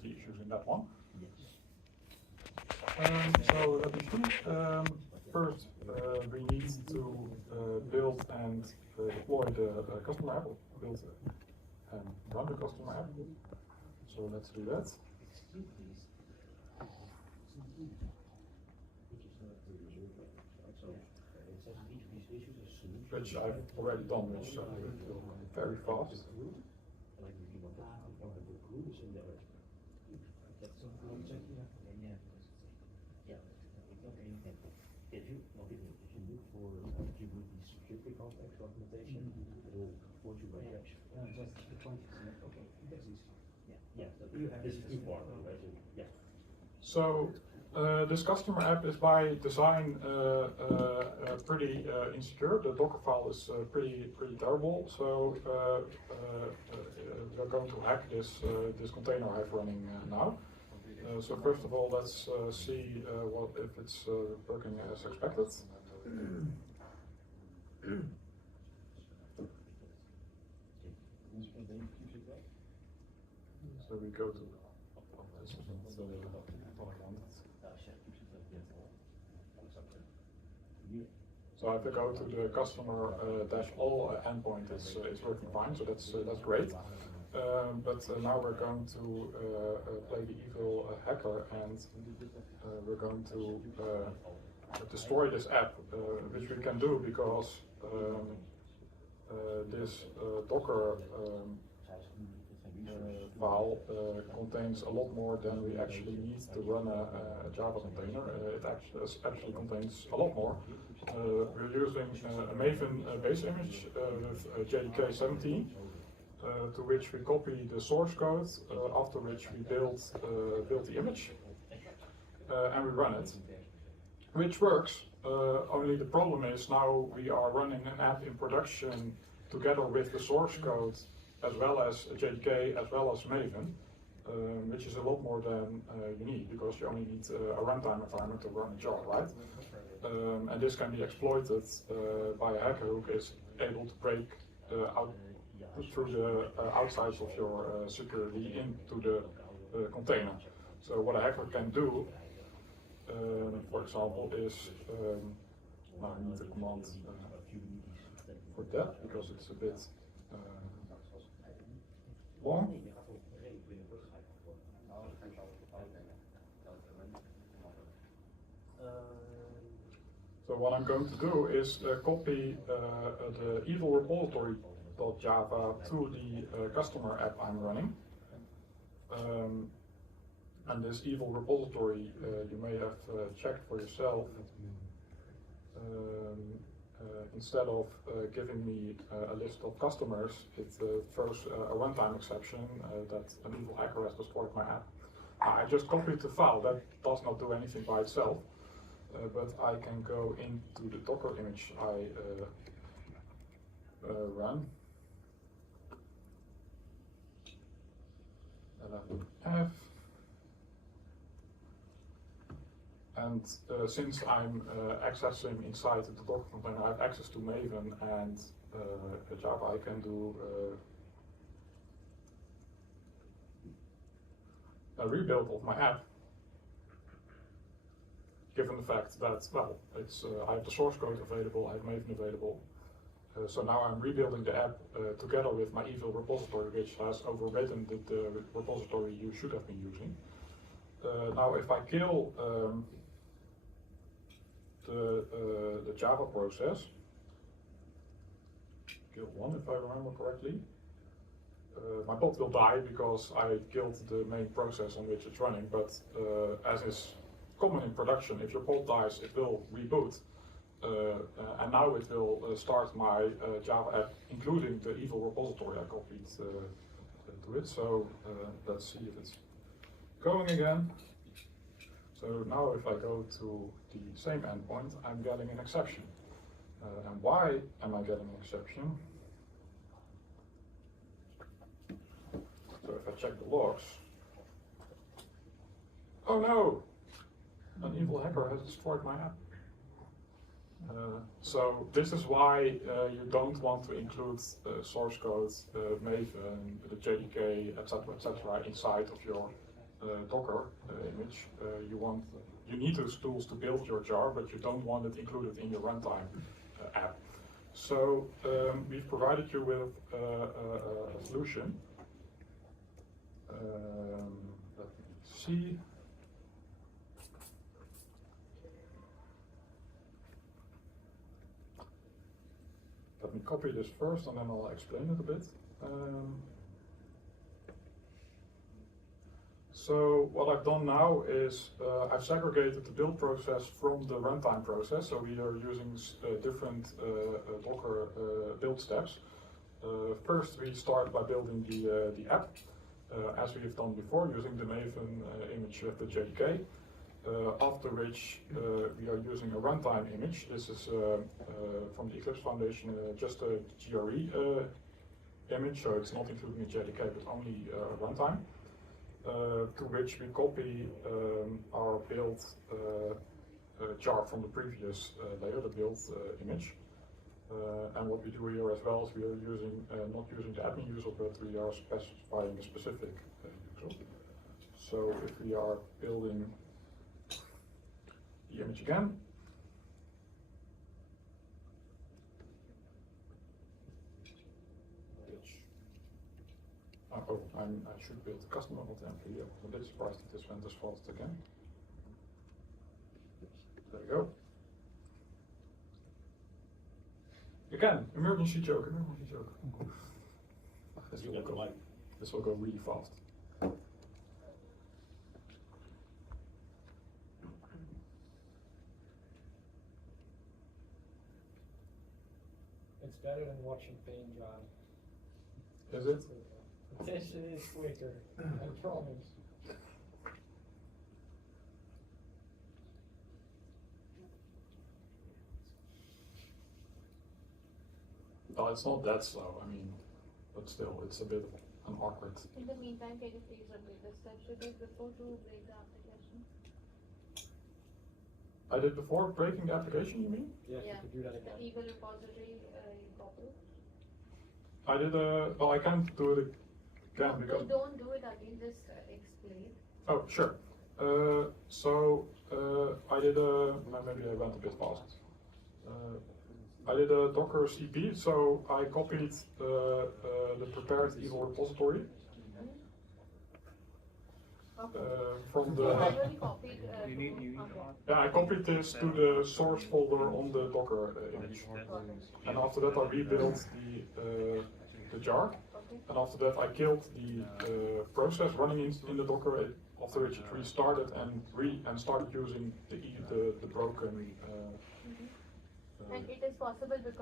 security issues in that one. So let me see. First, we need to build and deploy the customer app, build and run the customer app. So let's do that. Which I've already done, which very fast. If you look for security context documentation, it will force you by action. Just the 20. Okay, that's easy. Yeah, this is too far, right? Yeah. So this customer app is by design pretty insecure. The Dockerfile is pretty terrible. So we're going to hack this container I have running now. So first of all, let's see what if it's working as expected. So we go to this is not what I wanted. So if I go to the customer -all endpoint, it's working fine. So that's great. But now we're going to play the evil hacker, and we're going to destroy this app, which we can do because this Docker file contains a lot more than we actually need to run a Java container. It actually contains a lot more. We're using a Maven base image with JDK 17. To which we copy the source code, after which we build the image, and we run it, which works. Only the problem is now we are running an app in production together with the source code, as well as JDK, as well as Maven, which is a lot more than you need, because you only need a runtime environment to run a job, right? And this can be exploited by a hacker who is able to break out through the outsides of your security into the container. So what a hacker can do, for example, is now I need a command for that because it's a bit long. So what I'm going to do is copy the evil repository .java to the customer app I'm running. And this evil repository, you may have checked for yourself. Instead of giving me a list of customers, it throws a runtime exception that an evil hacker has destroyed my app. I just copied the file. That does not do anything by itself, but I can go into the Docker image I run. F. And since I'm accessing inside the Docker container, I have access to Maven and Java. I can do a rebuild of my app, given the fact that, well, it's I have the source code available, I have Maven available. So now I'm rebuilding the app together with my evil repository, which has overridden the repository you should have been using. Now if I kill the Java process, kill one if I remember correctly, my bot will die because I killed the main process on which it's running, but as is common in production, if your bot dies, it will reboot. And now it will start my Java app, including the evil repository I copied to it. So let's see if it's going again. So now if I go to the same endpoint, I'm getting an exception. And why am I getting an exception? So if I check the logs, oh no! An evil hacker has destroyed my app. So this is why you don't want to include source code, Maven, the JDK, etc., inside of your Docker image, you need those tools to build your jar, but you don't want it included in your runtime app. So we've provided you with a solution. Let me see. Let me copy this first and then I'll explain it a bit. So what I've done now is I've segregated the build process from the runtime process. So we are using different Docker build steps. First, we start by building the app, as we have done before, using the Maven image with the JDK. After which we are using a runtime image. This is from the Eclipse Foundation, just a GRE image, so it's not including a JDK, but only runtime. To which we copy our build jar from the previous layer, the build image. And what we do here as well is we are using not using the admin user, but we are specifying a specific user. So if we are building the image again, I should build a customer, not the employee. I'm a bit surprised that this went as fast again. There we go. Again, emergency joke. This will go really fast. It's better than watching paint dry. Is it? Attention is quicker, I promise. Oh, it's not that slow, I mean, but still, it's a bit an awkward. In the meantime, can you please update the steps you did before to break the application? I did before breaking the application, you mean? Yes, Yeah. you could do that The again. eagle repository you copied. I did well, I can't do it again because. Don't do it again, just explain. Oh, sure. I did maybe I went a bit fast. I did a Docker CP, so I copied the prepared eagle repository from the. Manually copied. Yeah, I copied this to the source folder on the Docker image, and after that I rebuilt the jar, and after that I killed the process running in the Docker. After which it restarted and started using the broken. And it is possible because